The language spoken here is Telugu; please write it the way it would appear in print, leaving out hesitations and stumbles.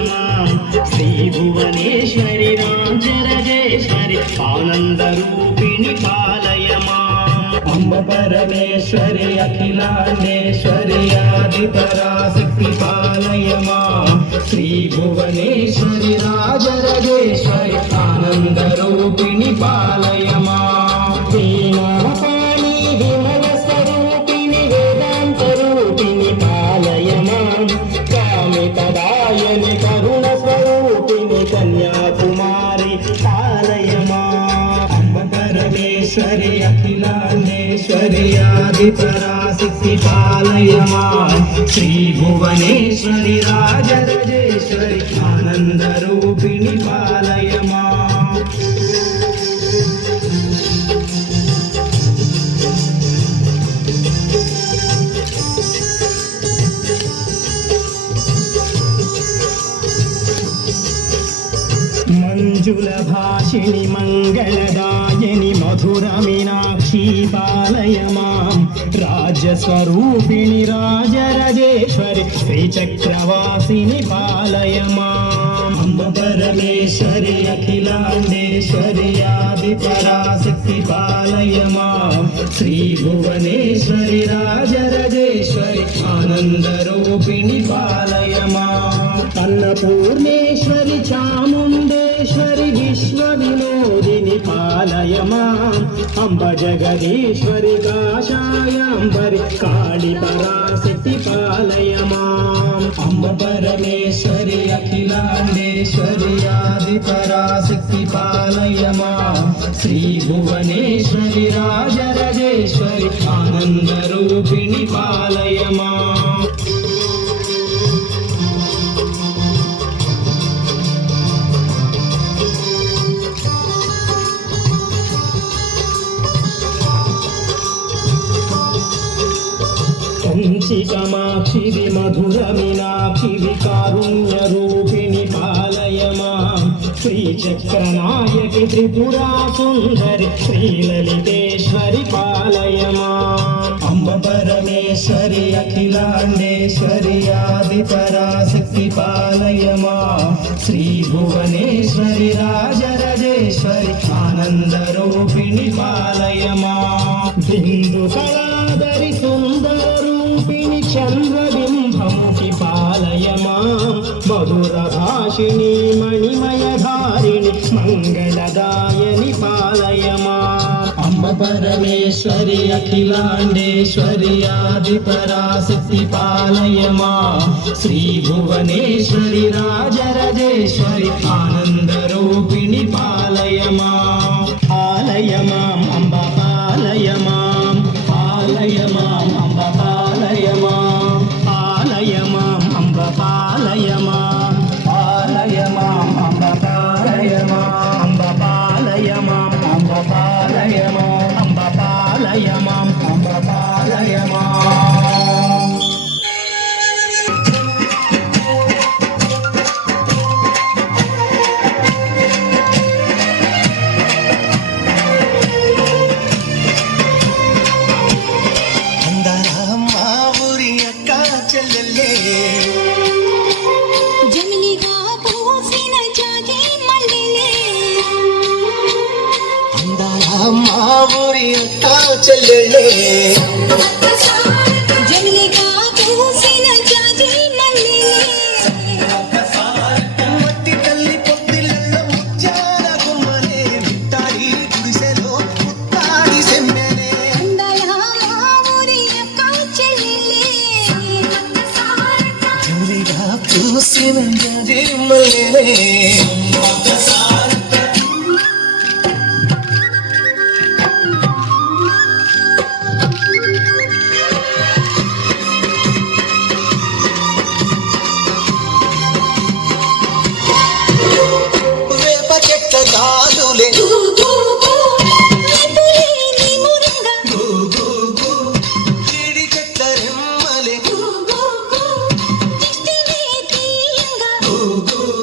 పాలయమాం శ్రీ భువనేశ్వరి రాజరాజేశ్వరి ఆనందరూపిణి పాలయమాం అంబ పరమేశ్వరి అఖిలాండేశ్వరి ఆదిపరాశక్తి పాలయమాం శ్రీ భువనేశ్వరి రాజరాజేశ్వరి ఆనందరూపిణి పాలయమాం కామితదాయని కరుణ స్వరూపిణి కన్యాకుమారి పాలయమా అంబ పరమేశ్వరి అఖిలాండేశ్వరి ఆదిపరాశక్తి పాలయమా శ్రీ భువనేశ్వరి రాజరాజేశ్వరి ఆనందరూపిణి పాలయమా మంజుల భాషిణి మంగళదాయని మధుర మీనాక్షి పాలయమాం రాజస్వరూపిణి రాజరాజేశ్వరి శ్రీచక్రవాసిని పాలయమాం అంబ పరమేశ్వరి అఖిలాండేశ్వరి ఆదిపరాశక్తి పాలయమాం శ్రీ భువనేశ్వరి రాజరాజేశ్వరి ఆనందరూపిణి పాలయమాం అన్నపూర్ణేశ్వరి చాముండేశ్వరి విశ్వ వినోదిని పాలయమాం అంబ జగదీశ్వరి కాషాయాంబరి కాళి పరాశక్తి పాలయమాం అంబ పరమేశ్వరి అఖిలాండేశ్వరి ఆదిపరాశక్తి పాలయమాం శ్రీ భువనేశ్వరి రాజరాజేశ్వరి ఆనందరూపిణి పాలయమాం కామాక్షివి మధుర మీనాక్షివి కారుణ్య రూపిణి పాలయమాం శ్రీచక్రనాయకి త్రిపురా సుందరి శ్రీలలితేశ్వరి పాలయమాం అంబ పరమేశ్వరి అఖిలాండేశ్వరి ఆదిపరాశక్తి పాలయమాం శ్రీ భువనేశ్వరి రాజరాజేశ్వరి ఆనందరూపిణి పాలయమాం బిందు కళాధరి సుందర చంద్రబింబముఖి పాలయమాం మధుర భాషిణి మణిమయధారిణి మంగళదాయని పాలయమాం అంబ పరమేశ్వరి అఖిలాండేశ్వరి ఆదిపరాశక్తి పాలయమాం శ్రీ భువనేశ్వరి రాజరాజేశ్వరి ఆనందరూపిణి పాలయమాం పాలయమాం అంబ పాలయమాం పాలయమాం అంబ పాలయమాం పాలయమాం అంబ పాలయమాం పాలయమాం అంబ పాలయమాం అంబ పాలయమాం అంబ పాలయమాం అంబ పాలయమాం అంబ పాలయమాం చెల్లెళ్ళే జమిలిగా పూసిన జాజి మల్లెలే మట్టి తల్లి పొత్తిళ్ళల్లో ముత్యాల గుమ్మలే విట్టాడి గుడిసెలో పుత్తాడి సెమ్మెలే అందల ఊరి అక్క చెల్లెలే జమిలిగా పూసిన జాజి మల్లెలే go